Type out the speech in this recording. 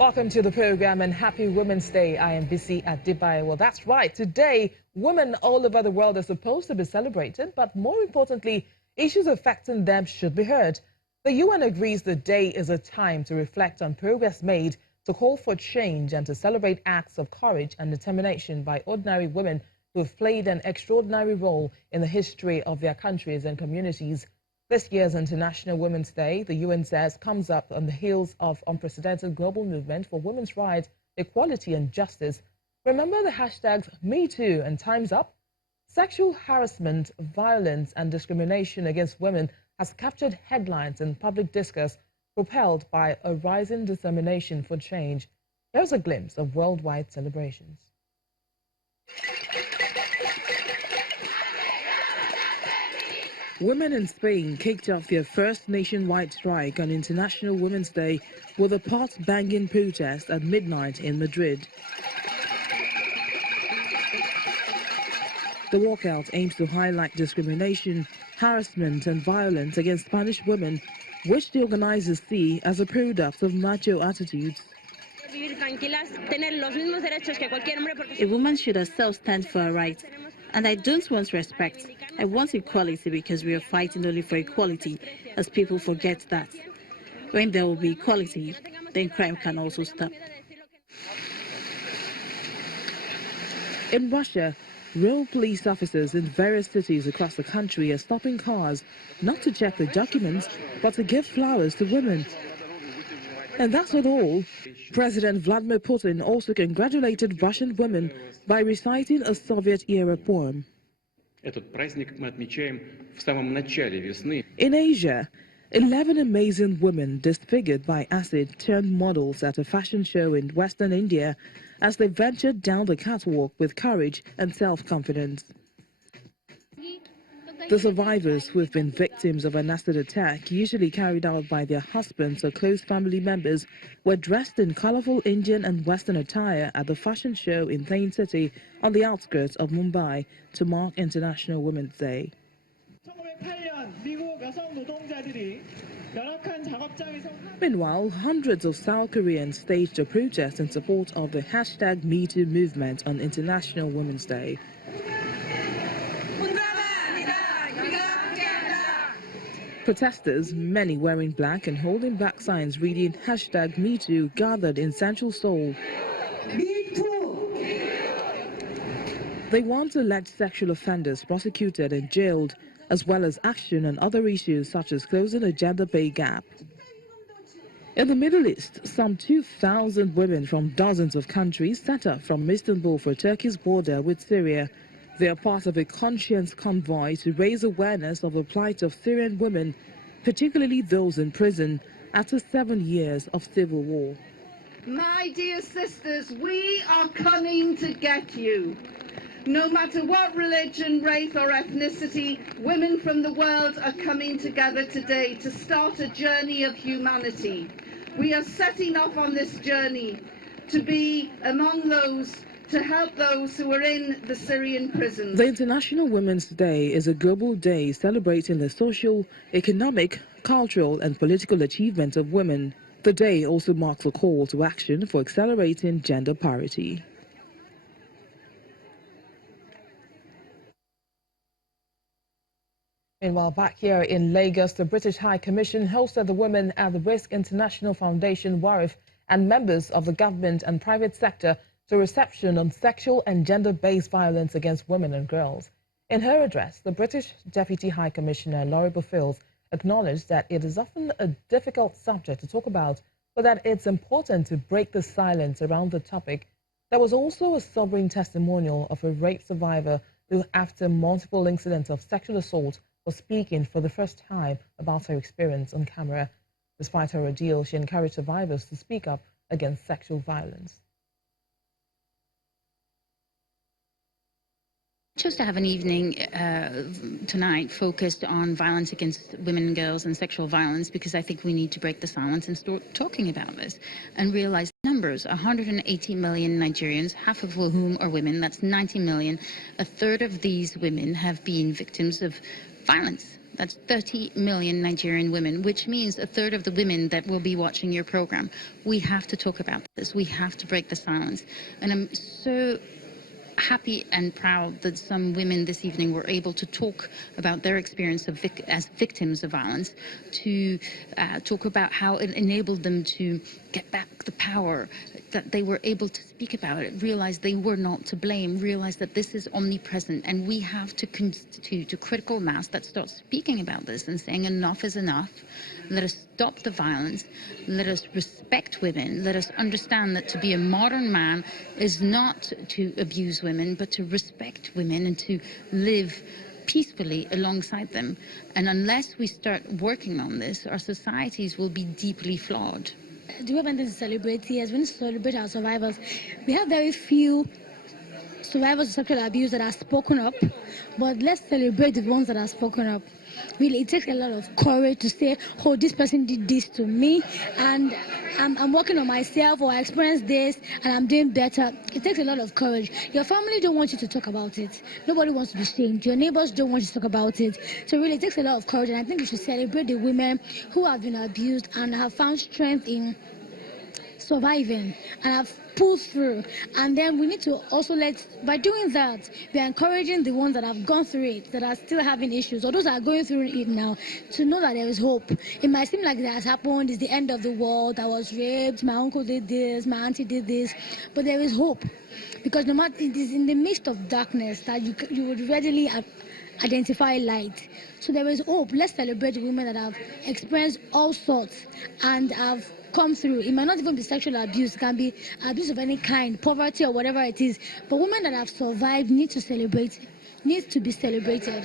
Welcome to the program and happy Women's Day. I am Bisi at Dubai. Well, that's right. Today, women all over the world are supposed to be celebrated, but more importantly, issues affecting them should be heard. The UN agrees the day is a time to reflect on progress made, to call for change and to celebrate acts of courage and determination by ordinary women who have played an extraordinary role in the history of their countries and communities. This year's International Women's Day, the UN says, comes up on the heels of unprecedented global movement for women's rights, equality and justice. Remember the hashtags #MeToo and Time's Up? Sexual harassment, violence and discrimination against women has captured headlines and public discourse, propelled by a rising determination for change. Here's a glimpse of worldwide celebrations. Women in Spain kicked off their first nationwide strike on International Women's Day with a pot-banging protest at midnight in Madrid. The walkout aims to highlight discrimination, harassment and violence against Spanish women, which the organizers see as a product of macho attitudes. A woman should herself stand for her rights. And I don't want respect. I want equality because we are fighting only for equality, as people forget that. When there will be equality, then crime can also stop. In Russia, rural police officers in various cities across the country are stopping cars, not to check the documents, but to give flowers to women. And that's not all. President Vladimir Putin also congratulated Russian women by reciting a Soviet-era poem. In Asia, 11 amazing women disfigured by acid turned models at a fashion show in Western India as they ventured down the catwalk with courage and self-confidence. The survivors, who have been victims of an acid attack usually carried out by their husbands or close family members, were dressed in colorful Indian and Western attire at the fashion show in Thane City on the outskirts of Mumbai to mark International Women's Day. Meanwhile, hundreds of South Koreans staged a protest in support of the #MeToo movement on International Women's Day. Protesters, many wearing black and holding black signs reading #MeToo, gathered in central Seoul. Me too. They want alleged sexual offenders prosecuted and jailed, as well as action on other issues such as closing a gender pay gap. In the Middle East, some 2,000 women from dozens of countries set up from Istanbul for Turkey's border with Syria. They are part of a conscience convoy to raise awareness of the plight of Syrian women, particularly those in prison, after 7 years of civil war. My dear sisters, we are coming to get you. No matter what religion, race or ethnicity, women from the world are coming together today to start a journey of humanity. We are setting off on this journey to be among those to help those who are in the Syrian prisons. The International Women's Day is a global day celebrating the social, economic, cultural and political achievements of women. The day also marks a call to action for accelerating gender parity. Meanwhile, back here in Lagos, the British High Commission hosted the Women at the Risk International Foundation, WARIF, and members of the government and private sector to a reception on sexual and gender-based violence against women and girls. In her address, the British Deputy High Commissioner, Laurie Buffield, acknowledged that it is often a difficult subject to talk about, but that it's important to break the silence around the topic. There was also a sobering testimonial of a rape survivor who, after multiple incidents of sexual assault, was speaking for the first time about her experience on camera. Despite her ordeal, she encouraged survivors to speak up against sexual violence. Chose to have an evening tonight focused on violence against women and girls and sexual violence because I think we need to break the silence and start talking about this and realize numbers. 180 million Nigerians, half of whom are women. That's 90 million. A third of these women have been victims of violence That's 30 million Nigerian women, which means a third of the women that will be watching your program. We have to talk about this. We have to break the silence. And I'm so happy and proud that some women this evening were able to talk about their experience as victims of violence, to talk about how it enabled them to get back the power, that they were able to speak about it, realize they were not to blame, realize that this is omnipresent, and we have to constitute a critical mass that starts speaking about this and saying enough is enough. Let us stop the violence. Let us respect women. Let us understand that to be a modern man is not to abuse women, but to respect women and to live peacefully alongside them. And unless we start working on this, our societies will be deeply flawed. Do we have anything to celebrate here? We need to celebrate our survivors. We have very few survivors of sexual abuse that are spoken up, but let's celebrate the ones that are spoken up. Really, it takes a lot of courage to say, oh, this person did this to me, and I'm working on myself, or I experienced this, and I'm doing better. It takes a lot of courage. Your family don't want you to talk about it. Nobody wants to be shamed. Your neighbors don't want you to talk about it. So really, it takes a lot of courage, and I think we should celebrate the women who have been abused and have found strength in surviving and have pulled through. And then we need to also by doing that, we're encouraging the ones that have gone through it, that are still having issues, or those that are going through it now, to know that there is hope. It might seem like that has happened, it's the end of the world, I was raped, my uncle did this, my auntie did this, but there is hope. Because no matter, it is in the midst of darkness that you would readily identify light. So there is hope. Let's celebrate the women that have experienced all sorts and have come through. It might not even be sexual abuse. It can be abuse of any kind, poverty or whatever it is. But women that have survived need to be celebrated.